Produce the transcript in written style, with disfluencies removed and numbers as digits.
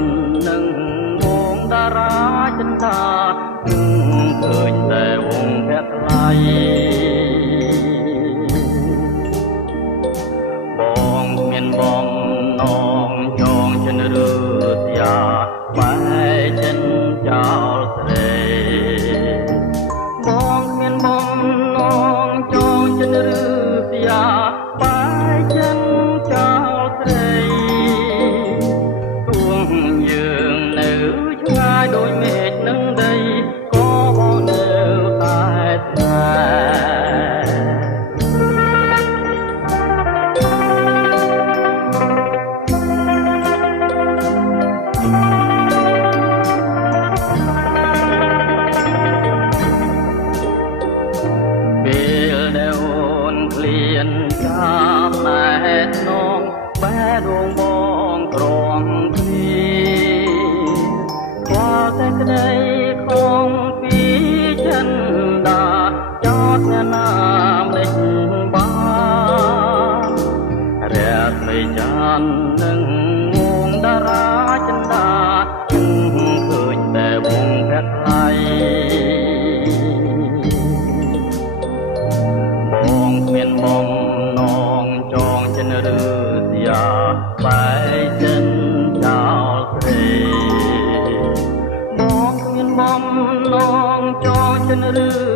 ននឹងវងតារាចិន្តាឃើញតែវងភក្ត្រថ្លៃបងមានបំណងចងចិនឬស្យាបែចិនចោលស្រីបងមានបំណងចងចិនឬស្យាបែចិនចោលស្រីទួងយើងនៅឆ្ងាយដូចមេឃនឹងដីក៏នៅតែស្នេហ៍ចាំណែនងបែរងបងក្រំគ្នាខ្វល់តែក្តីខំពីចិនដាចោតអ្នកណាមិនបានរះមិនចាននឹងងងតារាចិនដាឃើញតែវងភក្ត្រថ្លៃបងមានបំណងចងចិនឬស្យាបែចិនចោលស្រីបងមានបំណងចងចិនឬ